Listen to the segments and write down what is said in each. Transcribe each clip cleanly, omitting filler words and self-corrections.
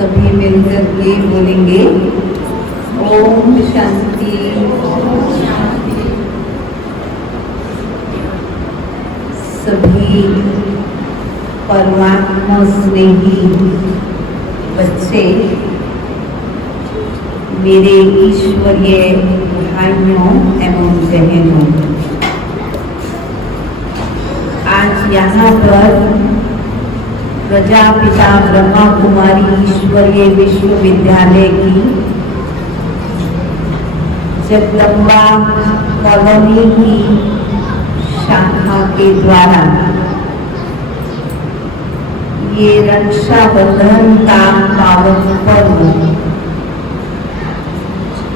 सभी मिलकर के बोलेंगे ओम शांति। सभी परमात्मा स्नेही बच्चे, मेरे ईश्वरीय भाइयों एवं बहनों, आज यहाँ पर प्रजापिता ब्रह्मा कुमारी ईश्वरीय विश्वविद्यालय की जगदम्बा कॉलोनी की शाखा के द्वारा ये रक्षाबंधन का पावन पर्व,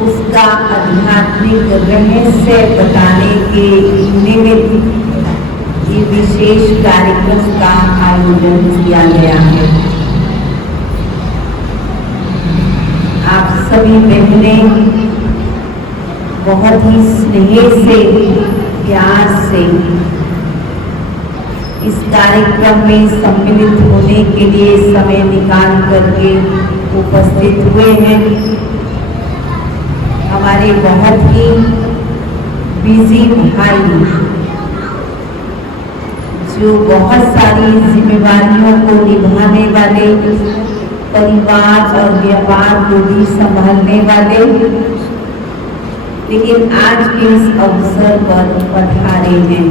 उसका आध्यात्मिक रहस्य बताने के निमित्त ये विशेष कार्यक्रम का आयोजन किया गया है। आप सभी बहनें बहुत ही स्नेह से, प्यार से इस कार्यक्रम में सम्मिलित होने के लिए समय निकाल करके उपस्थित हुए हैं। हमारे बहुत ही बिजी भाई जो बहुत सारी जिम्मेदारियों को निभाने वाले, परिवार और व्यापार को भी संभालने वाले, लेकिन आज के इस अवसर पर पधारे हैं।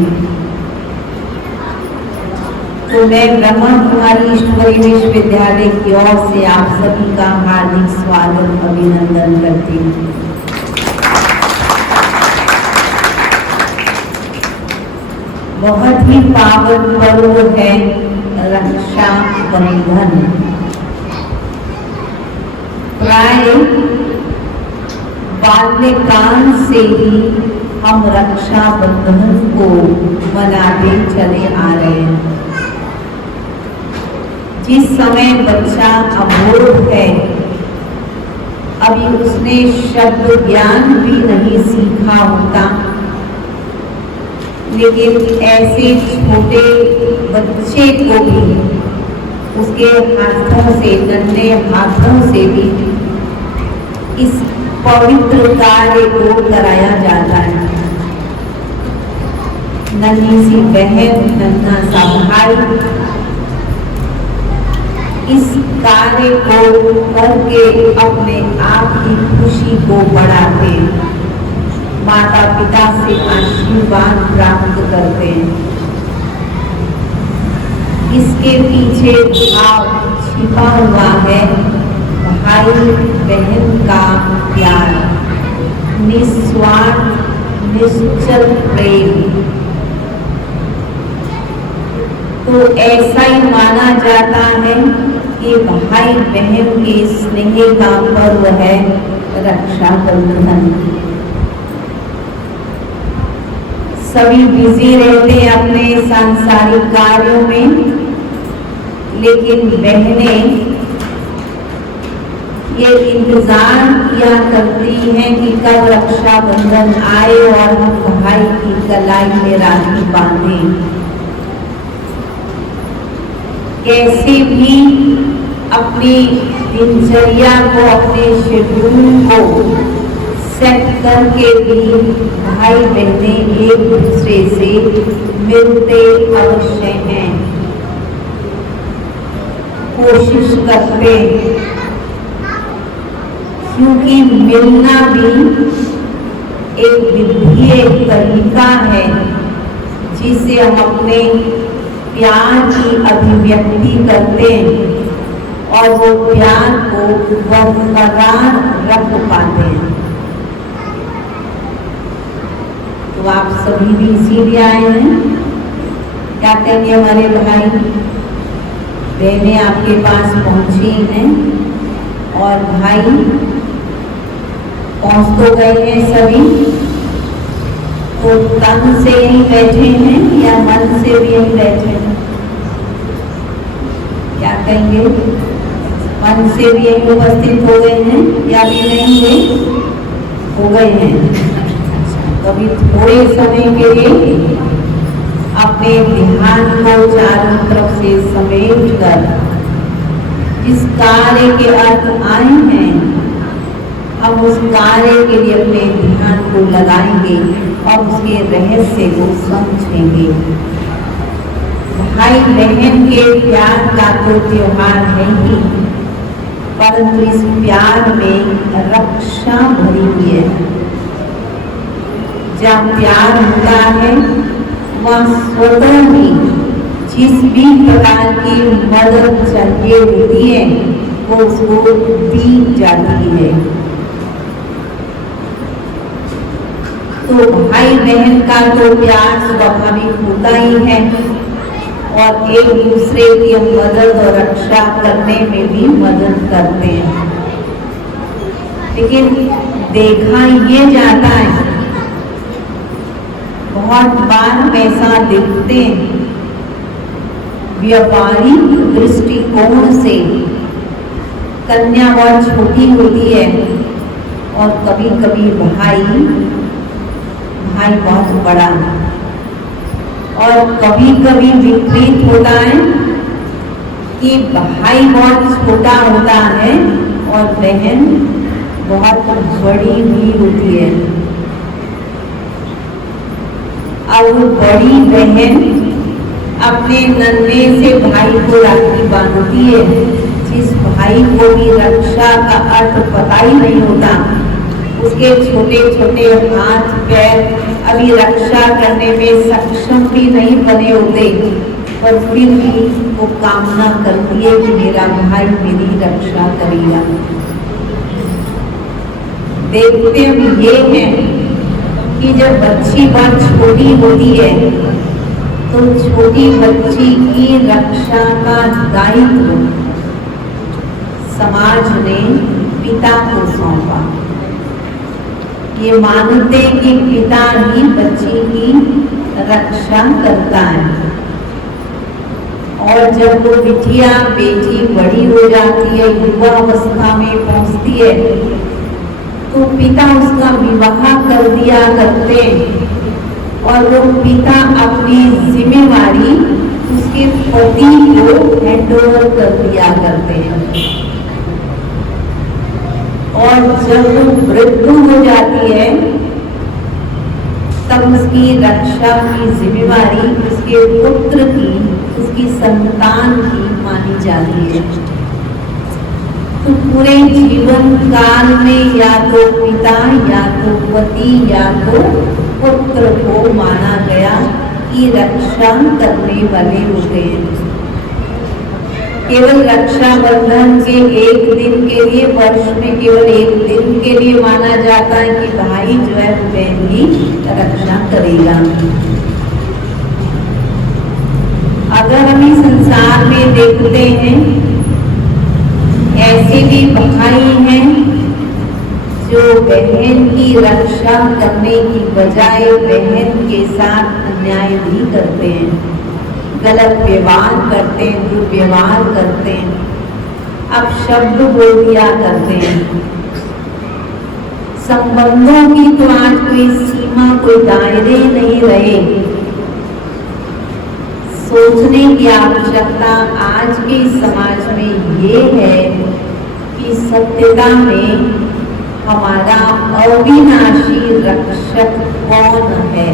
तो मैं ब्रह्मा कुमारी ईश्वरीय विश्वविद्यालय की ओर से आप सभी का हार्दिक स्वागत अभिनंदन करती हूँ। बहुत ही पावन पर्व है रक्षाबंधन। प्राय बाल्यकाल से ही हम रक्षाबंधन को मनाते चले आ रहे हैं। जिस समय बच्चा अबोध है, अभी उसने शब्द ज्ञान भी नहीं सीखा होता, लेकिन ऐसे छोटे बच्चे को भी उसके हाथों से, नन्हे हाथों से भी इस पवित्र कार्य को कराया जाता है। नन्ही सी बहन, नन्हा सा भाई इस कार्य को करके अपने आप की खुशी को बढ़ाते हैं, माता पिता से आशीर्वाद प्राप्त करते हैं। इसके पीछे भाव छिपा हुआ है भाई बहन का प्यार, निस्वार्थ निश्चल प्रेम। तो ऐसा ही माना जाता है कि भाई बहन के स्नेह का पर्व है रक्षाबंधन। सभी बिजी रहते हैं अपने सांसारिक कार्यों में, लेकिन बहनें ये इंतजार किया करती हैं कि कब रक्षाबंधन आए और हम भाई की कलाई में राखी बांधें। कैसे भी अपनी दिनचर्या को, अपने शेड्यूल को सेट करके भी भाई बहनें एक दूसरे से मिलते अवश्य हैं, कोशिश करते, क्योंकि मिलना भी एक विधि, एक तरीका है जिससे हम अपने प्यार की अभिव्यक्ति करते हैं और वो प्यार को बरकरार रख पाते हैं। तो आप सभी भी इसीलिए आए हैं। क्या कहेंगे हमारे भाई बहनें आपके पास पहुंची हैं और भाई पहुंच तो गए हैं सभी, तो तन से ही बैठे हैं या मन से भी हम बैठे हैं? क्या कहेंगे? मन से भी यही उपस्थित हो गए हैं या भी नहीं हुए? हो गए हैं। कभी थोड़े समय के लिए अपने ध्यान को चारों तरफ से समेट कर जिस कार्य के अर्थ आए हैं हम उस कार्य के लिए अपने ध्यान को लगाएंगे और उसके रहस्य को समझेंगे। भाई बहन के प्यार का तो त्योहार है ही, परंतु इस प्यार में रक्षा भरी हुई है। जहाँ प्यार होता है वह स्वतः ही जिस भी प्रकार की मदद चाहिए होती है वो उसको दी जाती है। तो भाई बहन का तो प्यार स्वाभाविक होता ही है और एक दूसरे की मदद और रक्षा करने में भी मदद करते हैं। लेकिन देखा ये जाता है, बहुत बार हम ऐसा देखते हैं व्यापारिक दृष्टिकोण से कन्या बहुत छोटी होती है और कभी कभी भाई बहुत बड़ा, और कभी कभी विपरीत होता है कि भाई बहुत छोटा होता है और बहन बहुत बड़ी भी होती है। अब बड़ी बहन अपने नन्हे से भाई को राखी बांधती है। जिस भाई को भी रक्षा का अर्थ पता ही नहीं होता, उसके छोटे छोटे हाथ पैर अभी रक्षा करने में सक्षम भी नहीं बने होते, पर फिर भी वो कामना करती है कि मेरा भाई मेरी रक्षा करेगा। देखते हम ये हैं कि जब बच्ची बहुत छोटी होती है तो छोटी बच्ची की रक्षा का दायित्व समाज ने पिता को सौंपा। ये मानते कि पिता ही बच्ची की रक्षा करता है, और जब वो बिटिया बेटी बड़ी हो जाती है, युवा अवस्था में पहुंचती है, तो पिता उसका विवाह कर दिया करते और वो पिता अपनी जिम्मेवारी उसके पति को हैंडओवर कर दिया करते हैं। और जब वो वृद्ध हो जाती है तब उसकी रक्षा की जिम्मेवारी उसके पुत्र की, उसकी संतान की मानी जाती है। तो पूरे जीवन काल में या तो पिता या तो पति या तो पुत्र को माना गया कि रक्षा करने वाले होते हैं। केवल रक्षाबंधन के एक दिन के लिए, वर्ष में केवल एक दिन के लिए माना जाता है कि भाई जो है बहन की रक्षा करेगा। अगर हम इस संसार में देखते हैं, ऐसे भी भाई हैं जो बहन की रक्षा करने की बजाय बहन के साथ अन्याय भी करते हैं, गलत व्यवहार करते हैं, दुर्व्यवहार करते हैं, अब शब्द बोल दिया करते हैं। संबंधों की तो आज कोई सीमा, कोई दायरे नहीं रहे। सोचने की आवश्यकता आज के समाज में ये है कि सत्यता में हमारा अविनाशी रक्षक कौन है।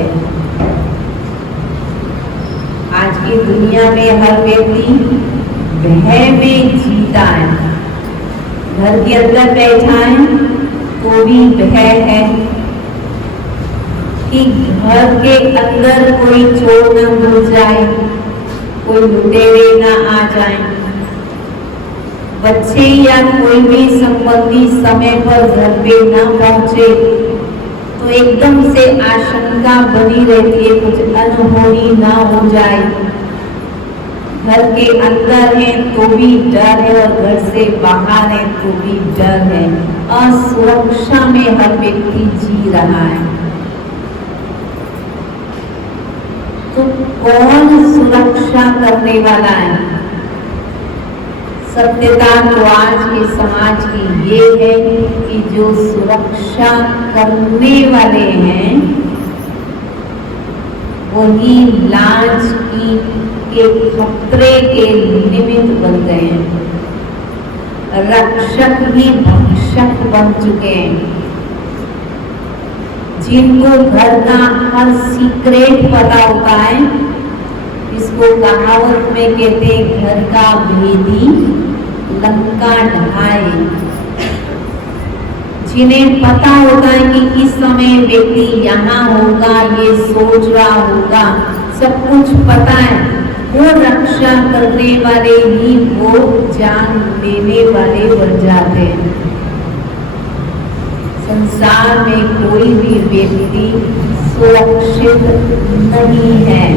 आज की दुनिया में हर व्यक्ति भय में जीता है। घर के अंदर बैठा है तो भी भय है कि घर के अंदर कोई चोर न घुस जाए, कोई लुटेरे ना आ जाए, बच्चे या कोई भी संबंधी समय पर घर पे ना पहुंचे तो एकदम से आशंका बनी रहती है, कुछ अनहोनी ना हो जाए। घर के अंदर है तो भी डर है और घर से बाहर है तो भी डर है। असुरक्षा में हर व्यक्ति जी रहा है। तो कौन सुरक्षा करने वाला है? सत्यता तो आज के समाज की ये है कि जो सुरक्षा करने वाले हैं वही लाज की के खतरे के निमित्त बन गए हैं। रक्षक ही भक्षक बन चुके हैं, जिनको घर का हर सीक्रेट पता होता है। इसको कहावत में कहते हैं, घर का भेदी लंका ढहाए। जिन्हें पता होता है कि इस समय व्यक्ति यहाँ होगा, ये सोच रहा होगा, सब कुछ पता है, वो रक्षा करने वाले ही वो जान लेने वाले बन जाते हैं। संसार में कोई भी व्यक्ति सुरक्षित नहीं है।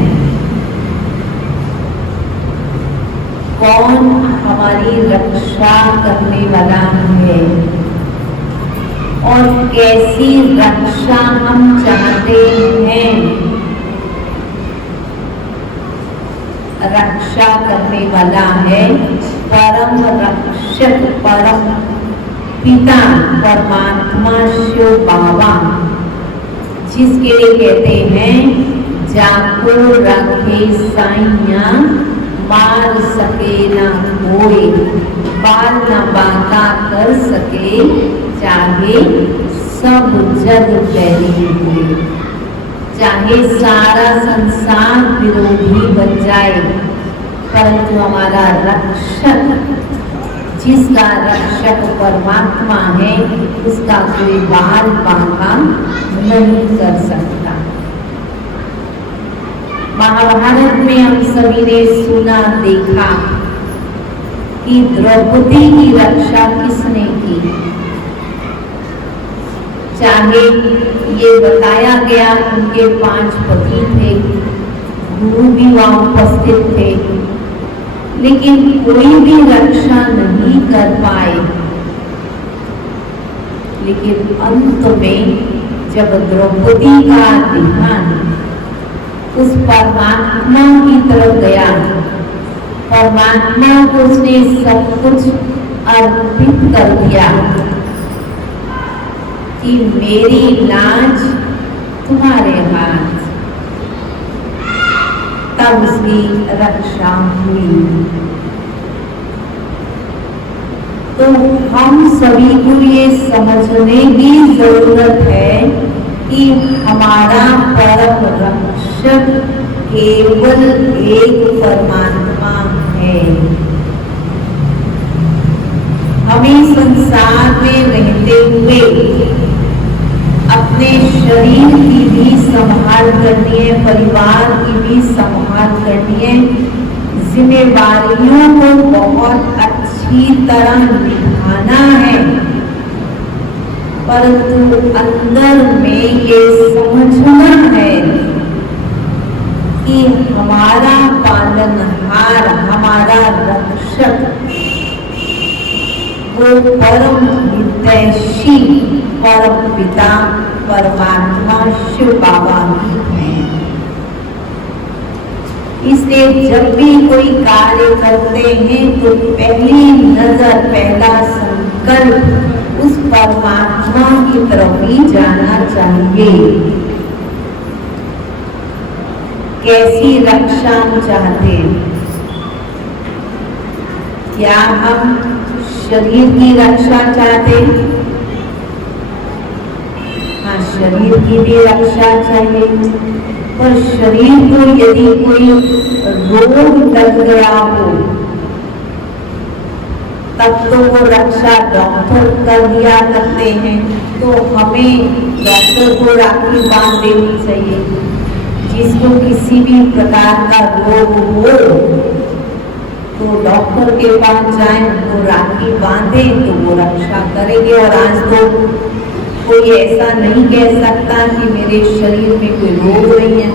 कौन हमारी रक्षा करने वाला है और कैसी रक्षा हम चाहते हैं। रक्षा करने वाला है परम रक्षक, परम पिता परमात्मा शिव बाबा, जिसके लिए कहते हैं, जाको रखे साइया मार सके ना कोई, बाल न बाका कर सके चाहे सब जग बैरी हुए। चाहे सारा संसार विरोधी बन जाए, परंतु हमारा रक्षक, जिसका रक्षक परमात्मा है, उसका कोई बाल बांका नहीं कर सकता। महाभारत में हम सभी ने सुना देखा कि द्रौपदी की रक्षा किसने की। चाहे ये बताया गया उनके 5 पति थे, गुरु भी वहां उपस्थित थे, लेकिन कोई भी रक्षा नहीं कर पाए। लेकिन अंत में जब द्रौपदी का ध्यान उस परमात्मा की तरफ गया, परमात्मा को उसने सब कुछ अर्पित कर दिया कि मेरी लाज तुम्हारे हाथ, तब उसकी रक्षा हुई। तो हम सभी को ये समझने की जरूरत है कि हमारा परम रक्षक केवल एक परमात्मा है। हमें संसार में रहते हुए अपने शरीर की भी संभाल करनी है, परिवार की भी संभाल करनी है, जिम्मेवारियों को बहुत अच्छी तरह निभाना है, परंतु अंदर में ये समझना है कि हमारा पालनहार, हमारा रक्षक वो परम हितैषी परम पिता परमात्मा शिव बाबा ही हैं। इसलिए जब भी कोई कार्य करते हैं तो पहली नजर, पहला संकल्प उस परमात्मा की तरफ ही जाना चाहिए। कैसी रक्षा हम चाहते हैं? क्या हम शरीर की रक्षा चाहते हैं? हाँ, शरीर की भी रक्षा चाहिए, पर शरीर को यदि कोई रोग लग गया हो तब तो वो रक्षा डॉक्टर कर दिया करते हैं। तो हमें डॉक्टर को राखी बांध देनी चाहिए। जिसको किसी भी प्रकार का रोग हो तो डॉक्टर के पास जाएं, उनको राखी बांधे तो वो रक्षा करेंगे। और आज तो कोई ऐसा नहीं कह सकता कि मेरे शरीर में कोई रोग नहीं है,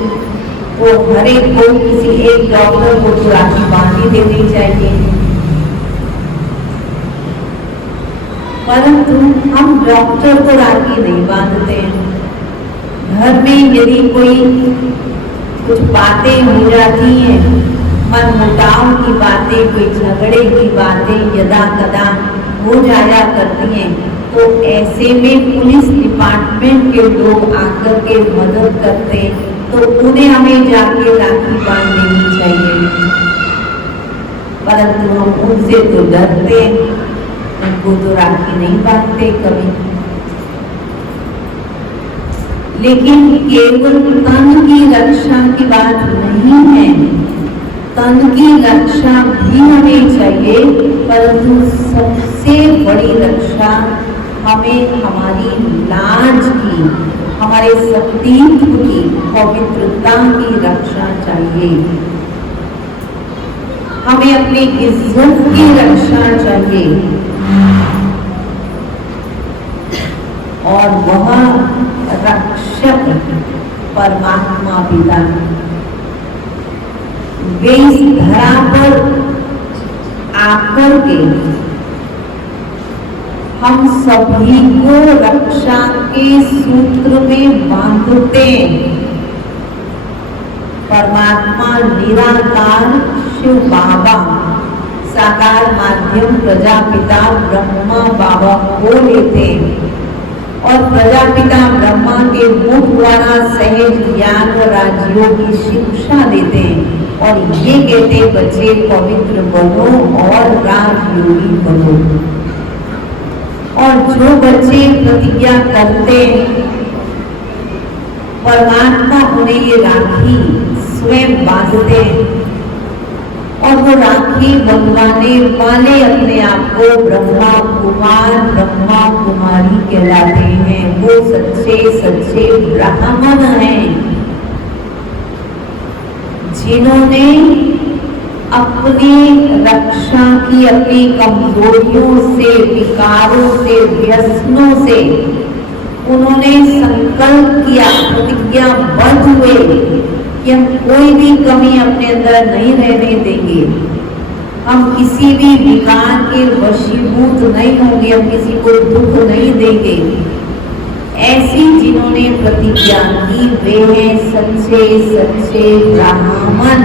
वो हर एक को किसी एक डॉक्टर को तो राखी बांधी देनी चाहिए। परंतु हम डॉक्टर को राखी नहीं बांधते हैं। घर में यदि कोई कुछ बातें हो जाती हैं, मन मुटाव की बातें, कोई झगड़े की बातें यदा कदा हो जाया करती हैं, तो ऐसे में पुलिस डिपार्टमेंट के लोग आकर के मदद करते, तो उन्हें हमें जाके राखी बांध देनी चाहिए। परंतु हम उनसे तो डरते हैं। वो तो राखी नहीं बांधते कभी। लेकिन केवल तन की रक्षा की बात नहीं है, तन की रक्षा भी हमें चाहिए, परंतु सबसे बड़ी रक्षा हमें हमारी लाज की, हमारे सतीत्व की, पवित्रता की रक्षा चाहिए। हमें अपनी इज्जत की रक्षा चाहिए और वह रक्षक परमात्मा पिता, वे इस धरा पर आकर के हम सभी को रक्षा के सूत्र में बांधते। परमात्मा निराकार शिव बाबा, साकार माध्यम प्रजापिता ब्रह्मा बाबा को लेते और प्रजापिता ब्रह्मा के मुख द्वारा सहज ज्ञान और राजयोग की शिक्षा देते और ये कहते बच्चे पवित्र बनो और राजयोगी बनो। और जो बच्चे प्रतिज्ञा करते, परमात्मा उन्हें ये राखी स्वयं बांधते और वो राखी बंधवाने वाले अपने आप को ब्रह्मा कुमार, ब्रह्मा कुमारी कहलाते हैं। वो सच्चे सच्चे ब्राह्मण हैं, जिन्होंने अपनी रक्षा की, अपनी कमजोरियों से, विकारों से, व्यसनों से उन्होंने संकल्प किया, प्रतिज्ञाबद्ध हुए कि हम कोई भी कमी अपने अंदर नहीं रहने देंगे, हम किसी भी विकार के वशीभूत नहीं होंगे, हम किसी को दुख नहीं देंगे। ऐसी जिन्होंने प्रतिज्ञा की वे हैं सच्चे सच्चे ब्राह्मण।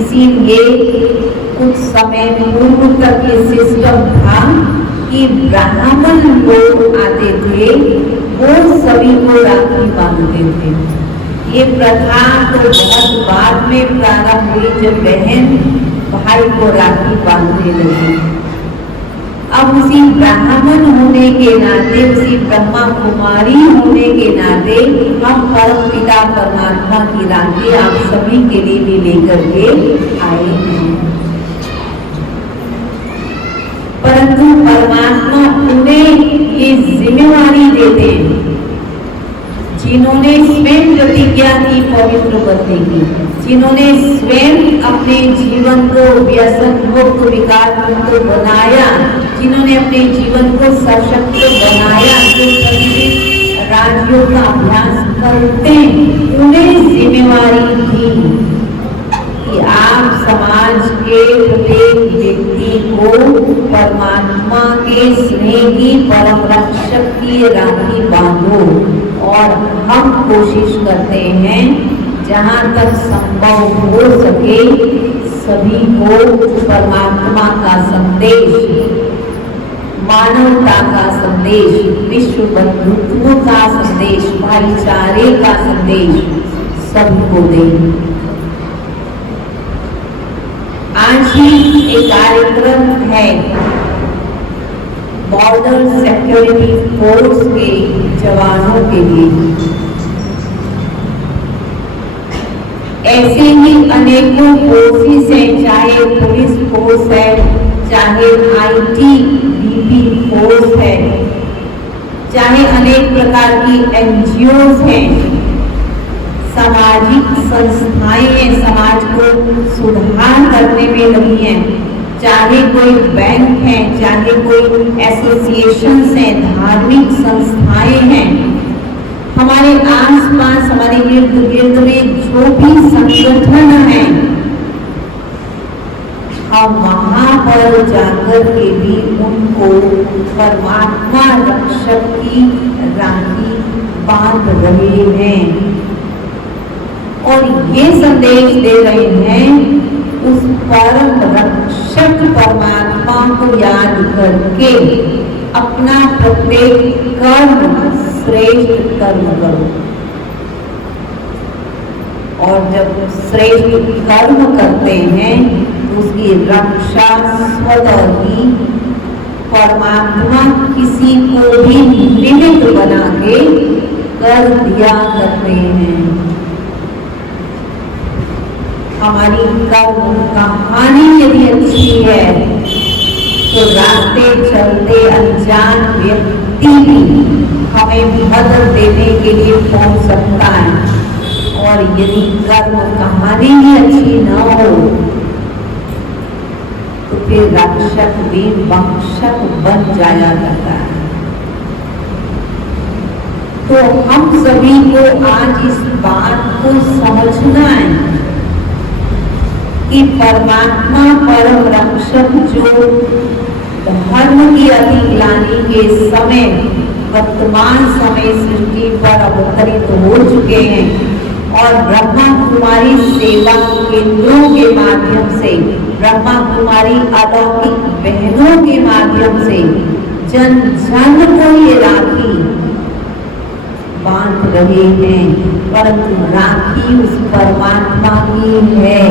इसीलिए कुछ समय पूर्व तक ये सिस्टम था कि ब्राह्मण लोग आते थे, वो सभी को राखी बांधते थे। ये प्रथा तो बहुत बाद में प्रारंभ हुई, जब बहन भाई को राखी बांधने लगी। अब उसी ब्राह्मण होने के नाते, उसी ब्रह्मा कुमारी होने के नाते हम परम पिता परमात्मा की राखी आप सभी के लिए भी लेकर के आए हैं। परंतु परमात्मा उन्हें ये जिम्मेवारी देते हैं जिन्होंने स्वयं प्रतिज्ञा की पवित्र करने की, जिन्होंने स्वयं अपने जीवन को व्यसन मुक्त, विकार मुक्त बनाया, जिन्होंने अपने जीवन को सशक्त बनाया, जो प्रतिदिन राजयोग का अभ्यास करते, उन्हें जिम्मेवारी दी कि आप समाज के प्रत्येक व्यक्ति को परमात्मा के स्नेह की, परम रक्षक की राखी बांधो। और हम कोशिश करते हैं जहाँ तक संभव हो सके सभी को परमात्मा का संदेश, मानवता का संदेश, विश्व बंधुत्व का संदेश, भाईचारे का संदेश सभी को दें। आज ही एक कार्यक्रम है बॉर्डर सिक्योरिटी फोर्स के जवानों के लिए। ऐसे ही अनेकों फोर्सेस हैं, चाहे पुलिस फोर्स है, चाहे ITBP फोर्स है, चाहे अनेक प्रकार की NGOs हैं, सामाजिक संस्थाएं हैं, समाज को सुधार करने में लगी हैं, चाहे कोई बैंक है, चाहे कोई एसोसिएशंस हैं, धार्मिक संस्थाएं हैं। हमारे आसपास, हमारे इर्द गिर्द में जो भी संगठन है, हम वहां पर जाकर के भी उनको परमात्मा रक्षक की राखी बांध रहे हैं और ये संदेश दे रहे हैं उस परम रक्षक परमात्मा को याद करके अपना प्रत्येक कर्म श्रेष्ठ कर्म करो। और जब श्रेष्ठ कर्म करते हैं तो उसकी रक्षा स्वतः ही परमात्मा किसी को भी निमित्त बना के कर दिया करते हैं। हमारी कर्म कहानी यदि अच्छी है तो रास्ते चलते अनजान व्यक्ति भी हमें मदद देने के लिए पहुंच सकता है, और यदि कर्म कहानी ही अच्छी न हो तो फिर रक्षक भी भक्षक बन जाया करता है। तो हम सभी को आज इस बात को समझना है कि परमात्मा परम रक्षक जो धर्म की अधिग्लानि के समय वर्तमान समय सृष्टि पर अवतरित हो चुके हैं, और ब्रह्मा कुमारी सेवा केंद्रों के माध्यम से, ब्रह्मा कुमारी अलौकिक बहनों के माध्यम से जन जन को ये राखी बांध रहे हैं। परंतु राखी उस परमात्मा की है,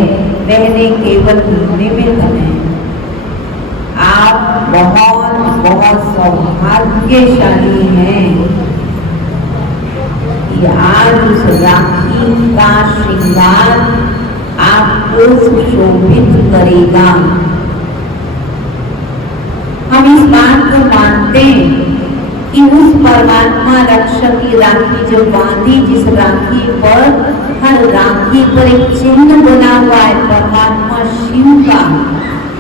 बहनें केवल निमित्त हैं। आप बहुत बहुत सौभाग्यशाली हैं कि आज उस राखी का श्रृंगार आपको सुशोभित करेगा। हम इस बात को मानते हैं कि उस परमात्मा रक्षक की राखी जो बांधी, जिस राखी पर, हर राखी पर एक चिन्ह बना हुआ है परमात्मा शिव का,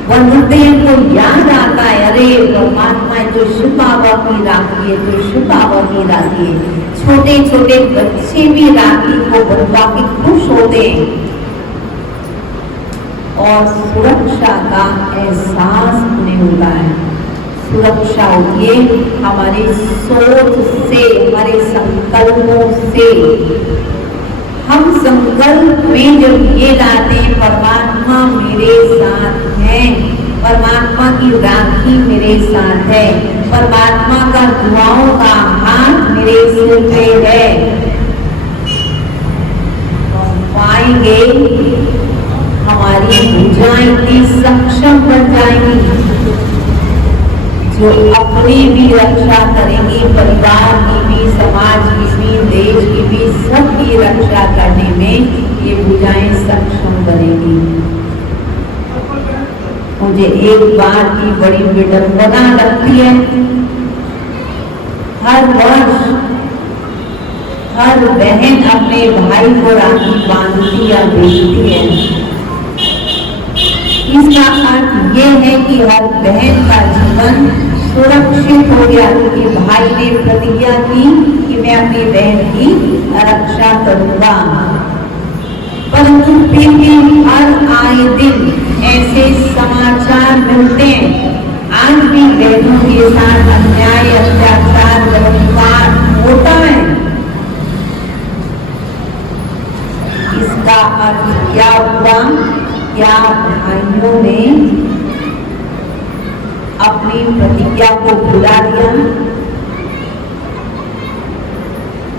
बंधते को याद आता है, अरे परमात्मा है तो शिव बाबा की राखी है, तो शिव बाबा की राखी है। छोटे छोटे बच्चे भी राखी को बंधवा के खुश होते हैं और सुरक्षा का एहसास उन्हें होता है। सुरक्षा होती है हमारे सोच से, हमारे संकल्पों से। हम संकल्प में जब ये लाते हैं परमात्मा मेरे साथ है, परमात्मा की राखी मेरे साथ है, परमात्मा का दुआओं का हाथ मेरे सिर पे है, हम पाएंगे हमारी भुजाएं इतनी सक्षम बन जाएंगी जो अपनी भी रक्षा करेंगी, परिवार की भी, समाज की भी, देश की भी, सबकी रक्षा करने में ये भुजाएं सक्षम बनेगी। मुझे एक बात की बड़ी विडंबना लगती है, हर वर्ष हर बहन अपने भाई को राखी बांधती या बेचती है। इसका अर्थ ये है कि हर बहन का जीवन सुरक्षित हो गया, क्योंकि भाई ने प्रतिज्ञा की कि मैं अपनी बहन की रक्षा करूंगा। परंतु फिर भी हर आए दिन ऐसे समाचार मिलते हैं, आज भी बहनों के साथ अन्याय, अत्याचार, बलात्कार होता है। इसका अर्थ क्या हुआ? क्या भाइयों ने अपनी प्रतिज्ञा को भुला दिया?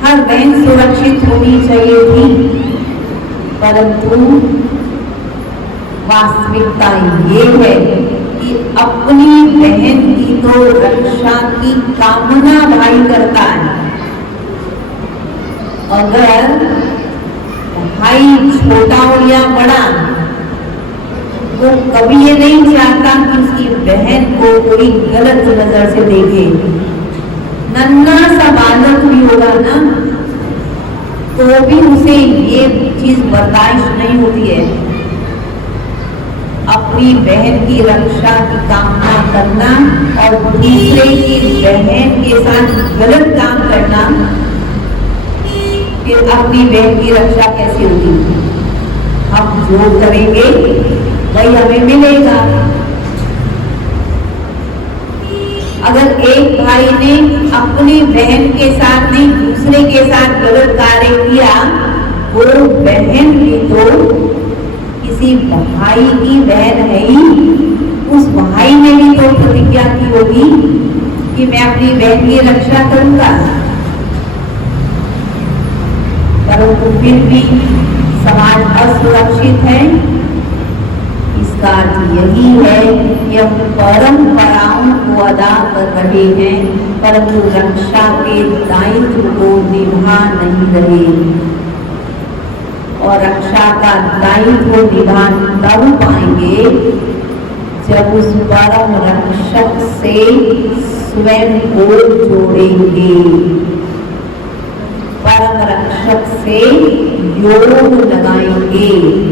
हर बहन सुरक्षित होनी चाहिए थी, परंतु वास्तविकता ये है कि अपनी बहन की तो रक्षा की कामना भाई करता है। अगर भाई छोटा हो या बड़ा, वो कभी ये नहीं चाहता कि उसकी बहन को कोई गलत नजर से देखे। नन्हा सा बालक भी होगा ना, तो भी उसे ये चीज बर्दाश्त नहीं होती है। अपनी बहन की रक्षा की कामना करना और दूसरे की बहन के साथ गलत काम करना, फिर अपनी बहन की रक्षा कैसे होगी? हम जो करेंगे वही हमें मिलेगा। अगर एक भाई ने अपनी बहन के साथ नहीं दूसरे के साथ गलत कार्य किया, वो बहन भी तो किसी भाई की बहन है ही, उस भाई ने भी तो प्रतिज्ञा की होगी कि मैं अपनी बहन की रक्षा करूंगा। परंतु फिर भी समाज असुरक्षित है, इसका अर्थ यही है कि हम परंपराओं को अदा कर रहे हैं, परंतु रक्षा के दायित्व को निभा नहीं रहे। और रक्षा का दायित्व निभा तब पाएंगे जब उस परम रक्षक से स्वयं को जोड़ेंगे, परम रक्षक से योग लगाएंगे,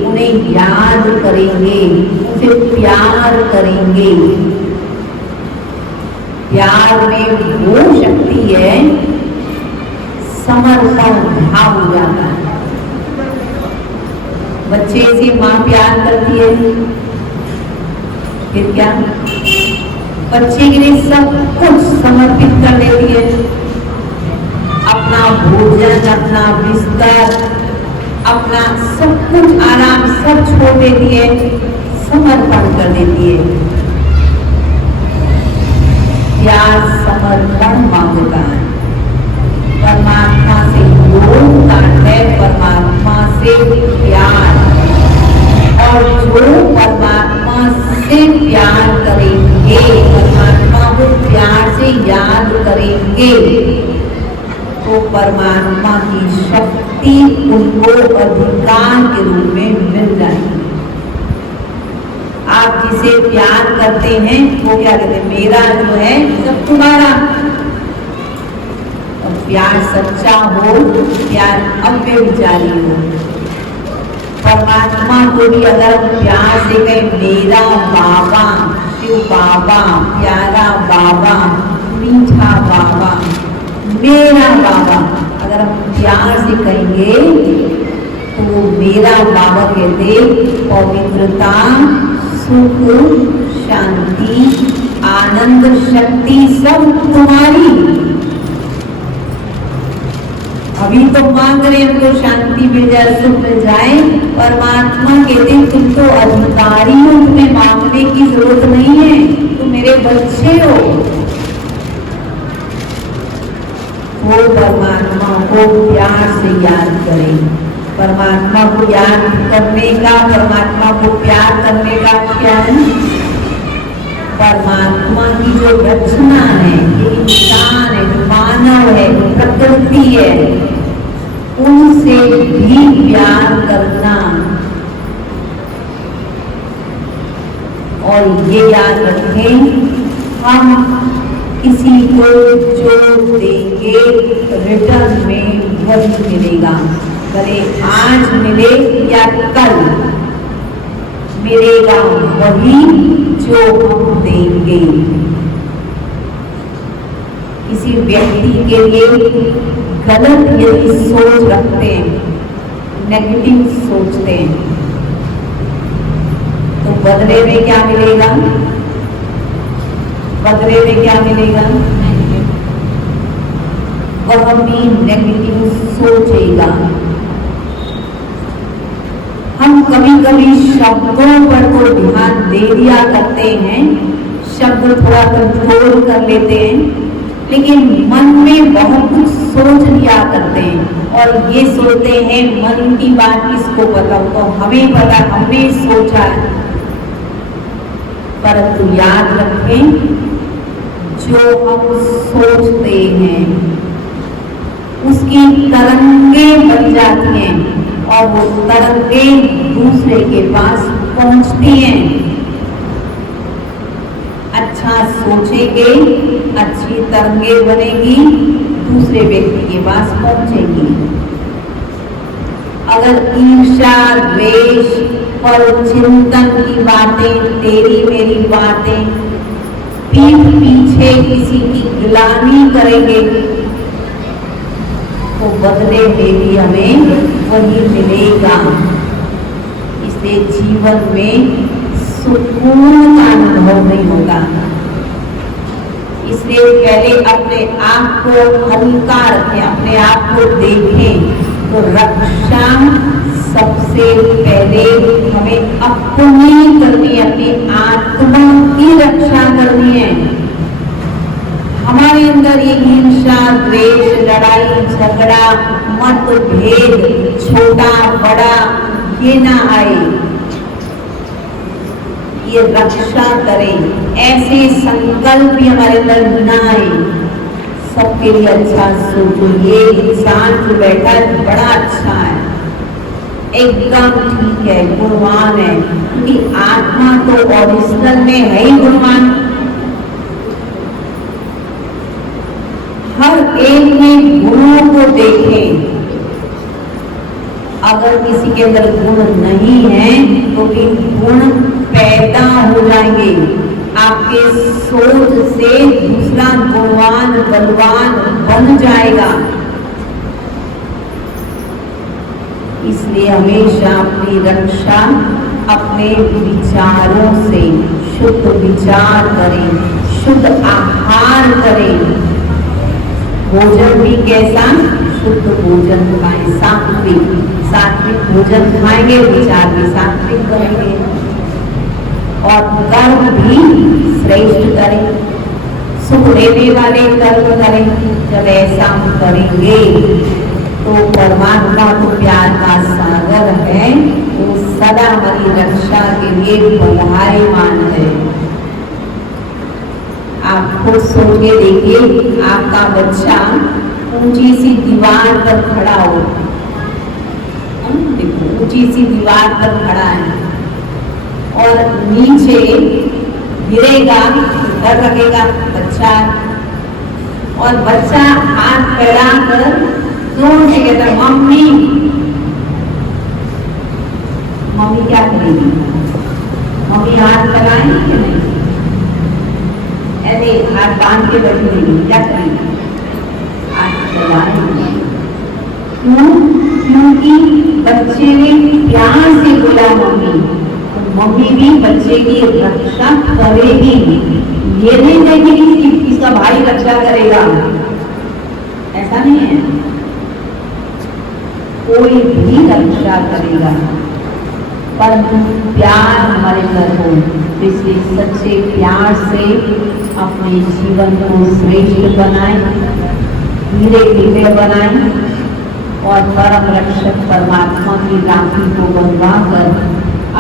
उन्हें याद करेंगे, उनसे प्यार करेंगे। प्यार में वो शक्ति है, समर्पण भाव हो जाता है। बच्चे से माँ प्यार करती है, फिर क्या बच्चे के लिए सब कुछ समर्पित कर देती है, अपना भोजन, अपना बिस्तर, अपना सब कुछ आराम सब छोड़ देती है, समर्पण कर देती है। प्यार समर्पण मांगता है, परमात्मा से योग है, परमात्मा से प्यार। और जो परमात्मा से प्यार करेंगे, परमात्मा को प्यार से याद करेंगे, तो परमात्मा की शक्ति उनको अधिकार के रूप में मिल जाएगी। आप जिसे प्यार करते हैं वो क्या कहते हैं, मेरा जो है सब तुम्हारा। और प्यार सच्चा हो, प्यार अव्यभिचारी हो। परमात्मा को भी अगर प्यार से कहें मेरा बाबा, शिव बाबा, प्यारा बाबा, मीठा बाबा, मेरा बाबा, अगर हम प्यार से कहेंगे तो वो मेरा बाबा कहते पवित्रता, सुख, शांति, आनंद, शक्ति सब तुम्हारी। अभी तो मांग रहे हमको शांति मिल जाए, सुख मिल जाए, परमात्मा कहते तुम तो अधिकारी हो, तुम्हें मांगने की जरूरत नहीं है, तुम मेरे बच्चे हो। वो परमात्मा को प्यार से याद करें। परमात्मा को याद करने का, परमात्मा को प्यार करने का क्या है, परमात्मा की जो रचना है, इंसान है, मानव है, प्रकृति है, उनसे भी प्यार करना। और ये याद रखें, हम किसी को जो देंगे रिटर्न में वही मिलेगा, भले आज मिले या कल मिलेगा वही जो हम देंगे। किसी व्यक्ति के लिए गलत यदि सोच रखते हैं, नेगेटिव सोचते हैं, तो बदले में क्या मिलेगा, बदले में क्या मिलेगा, वह भी नेगेटिव सोचेगा। हम कभी कभी शब्दों पर तो ध्यान दे दिया करते हैं, शब्द थोड़ा कंट्रोल कर लेते हैं, लेकिन मन में बहुत कुछ सोच लिया करते हैं और ये सोचते हैं मन की बात किसको पता हो, तो हमें पता, हमने सोचा है। परंतु याद रखें, जो हम सोचते हैं उसकी तरंगें बन जाती हैं और वो तरंगें दूसरे के पास पहुंचती हैं। अच्छा सोचेंगे, अच्छी तरंगें बनेगी, दूसरे व्यक्ति के पास पहुंचेंगी। अगर ईर्ष्या, द्वेष और चिंतन की बातें, तेरी मेरी बातें, पीठ पीछे किसी की गुलामी करेंगे, तो बदले में भी हमें वही मिलेगा। इसलिए जीवन में सुकून का अनुभव नहीं होगा। इसलिए पहले अपने आप को हल्का रखें, अपने आप को देखें। तो रक्षा सबसे पहले हमें अपनी करनी है, अपनी आत्मा की रक्षा करनी है। हमारे अंदर ये हिंसा, द्वेष, लड़ाई, झगड़ा, मतभेद, छोटा बड़ा ये ना आए। ये रक्षा करें, ऐसे संकल्प भी हमारे अंदर न आए। सबके लिए अच्छा सोचो, ये इंसान जो बैठा है बड़ा अच्छा है, एकदम ठीक है, गुणवान है, क्योंकि आत्मा तो ओरिजिनल में है ही गुणवान। हर एक में गुणों को देखें। अगर किसी के अंदर गुण नहीं है तो भी गुण पैदा हो जाएंगे। आपके सोच से दूसरा गुणवान बलवान बन जाएगा। इसलिए हमेशा अपनी रक्षा अपने विचारों से, शुद्ध विचार करें, शुद्ध आहार करें। भोजन भी कैसा? शुद्ध भोजन खाएं, सात्विक भोजन खाएंगे, विचार भी सात्विक करेंगे और कर्म भी श्रेष्ठ करें, सुख देने वाले कर्म करें। जब ऐसा हम करेंगे तो परमात्मा तो प्यार का सागर है, वो सदा हमारी रक्षा के लिए बधाईमान है। आप खुद सोच के देखिए, आपका बच्चा ऊंची सी दीवार पर खड़ा हो, देखो ऊंची सी दीवार पर खड़ा है और नीचे गिरेगा, डर लगेगा बच्चा, और बच्चा हाथ फैलाकर जोर से कहता है मम्मी। मम्मी क्या करेगी? मम्मी हाथ फैलाएंगी कि नहीं? ऐसे हाथ बांध के बैठी हुई क्या करेगी? हाथ फैलाएंगी। क्यों? क्योंकि बच्चे ने प्यार से बोला मम्मी, तो मम्मी भी बच्चे की रक्षा करेगी। ये नहीं कहेगी कि इसका भाई रक्षा करेगा, ऐसा नहीं है। कोई भी रक्षा करेगा, परंतु प्यार हमारे अंदर हो। इसलिए सच्चे प्यार से अपने जीवन को श्रेष्ठ बनाएं, धीरे धीरे बनाएं और परम रक्षक परमात्मा की राखी को बनवा कर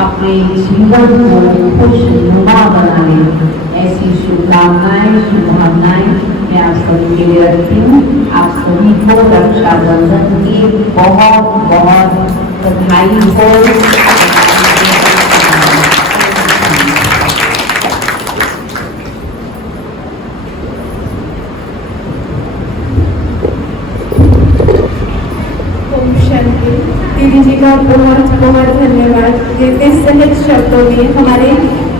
अपने जीवन को खुशनुमा बना लें। ऐसी शुभकामनाएं, शुभभावनाएं मैं आप सभी के लिए रखती हूँ। आप सभी को रक्षाबंधन की बहुत बहुत बधाई हो। दीदी जी का बहुत बहुत धन्यवाद। इतने सहज शब्दों में हमारे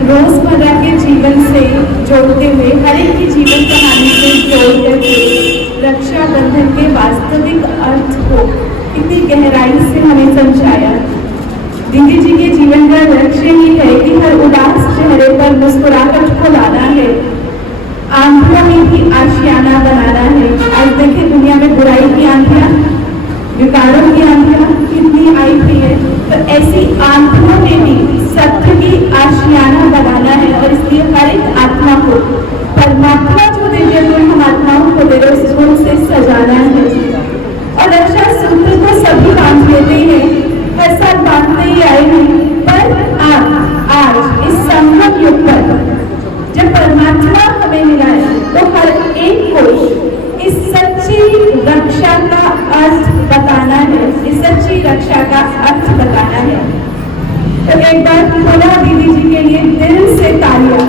रोजमर्रा के जीवन से जोड़ते हुए, हर एक की जीवन कहानी से जोड़ करके रक्षाबंधन के वास्तविक अर्थ को कितनी गहराई से हमें समझाया। दीदी जी के जीवन का लक्ष्य ही है कि हर उदास चेहरे पर मुस्कुराहट को लाना है, आंखों में भी आशियाना बनाना है। आज देखिए दुनिया में बुराई की आंधियां, विकारों की आंधियां कितनी आई हुई है, तो ऐसी आंधियों में भी सत्य की आशियाना बनाना है। और इसलिए हर एक आत्मा को परमात्मा जो दिव्य गुण हम आत्माओं को दे रहे उस गुण से सजाना है। और रक्षा सूत्र को सभी बांध लेते हैं, हर साल बांधते ही आए हैं, पर आज इस संगम युग पर जब परमात्मा हमें मिला है तो हर एक को इस सच्ची रक्षा का अर्थ बताना है, इस सच्ची रक्षा का अर्थ बताना है। तो एक बार पुनः दीदी जी के लिए दिल से तालियां।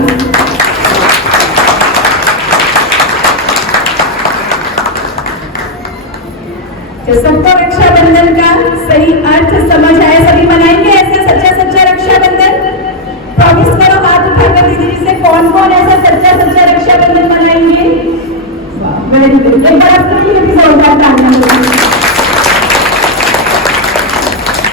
जो सबको रक्षाबंधन का सही अर्थ समझ आए, सभी मनाएंगे ऐसा सच्चा सच्चा रक्षाबंधन। प्रॉमिस करो हाथ उठाकर दीदी जी से, कौन कौन ऐसा सच्चा सच्चा रक्षाबंधन मनाएंगे? एक बार